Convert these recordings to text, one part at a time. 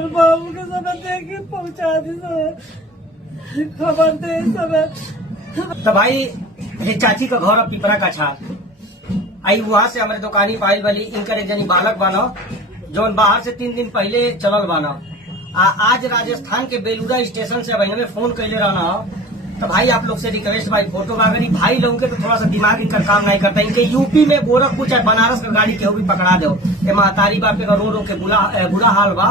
हमारे बाबू के समय देख के पहुंचा दी खबर दे समय। तो भाई ये चाची का घर अब पिपरा का छाप आई वहां से हमारे दुकानी पाइल वाली इनकर एक जनी बालक बानो जो बाहर से 3 दिन पहले चलल बानो आज राजस्थान के बेलूरा स्टेशन से भाई हमें फोन कैले रहना हो। तो भाई आप लोग से रिक्वेस्ट भाई फोटो अगर भाई लोगों के तो थोड़ा सा दिमाग इनका काम नहीं करता। इनके यूपी में गोरखपुर चाहे बनारस का गाड़ी केहू भी पकड़ा दो ये महतारी बाप का रो रो के बुरा हाल बा।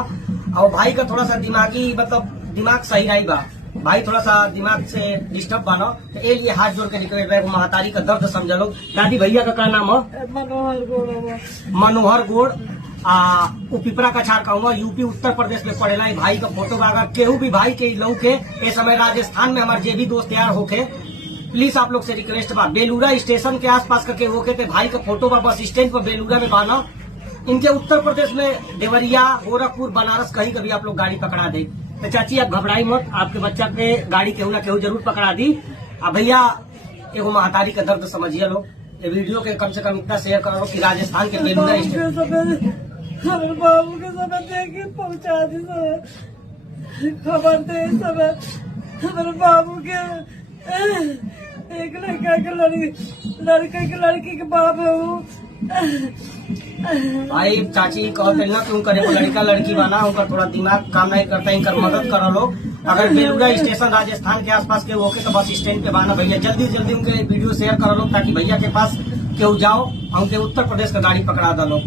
और भाई का थोड़ा सा दिमागी मतलब दिमाग सही नहीं बा। भाई थोड़ा सा दिमाग से डिस्टर्ब बनो तो ये लिए हाथ जोड़ के रिक्वेस्ट भाई महतारी का दर्द समझ लो। दादी भैया का क्या नाम है? मनोहर गोड़। मनोहर गोड़ वो पिपरा का छाड़ कहूंगा यूपी उत्तर प्रदेश में पड़ेला। भाई का फोटो अगर केहू भी भाई के लऊ के इस समय राजस्थान में हमारे जे भी दोस्त तैयार होके प्लीज आप लोग से रिक्वेस्ट बा बेलूरा स्टेशन के आसपास का केहू होके भाई का फोटो बा बस स्टैंड पर बेलूरा में बाना। इनके उत्तर प्रदेश में देवरिया गोरखपुर बनारस कहीं कभी आप लोग गाड़ी पकड़ा दे। तो चाची आप घबराई मत आपके बच्चा पे गाड़ी केहू ना केहू जरूर पकड़ा दी। अब भैया एगो महतारी का दर्द समझिए लोग ये वीडियो के कम से कम इतना शेयर करो कि राजस्थान के बेलूरा स्टेशन हमारे बाबू के समय देख के पहुंचा दी खबर दे समय। हमारे बाबू के एक लड़का के लड़की के बाप है वो। भाई चाची कहो ना तुम करे लड़का लड़की बना उनका थोड़ा दिमाग काम नहीं करता इनका मदद करो लो। अगर बेलूरा स्टेशन राजस्थान के आसपास के होके तो बस स्टैंड पे बाना भैया जल्दी जल्दी उनके वीडियो शेयर करो लो ताकि भैया के पास केहू जाओ उनके उत्तर प्रदेश का गाड़ी पकड़ा दो।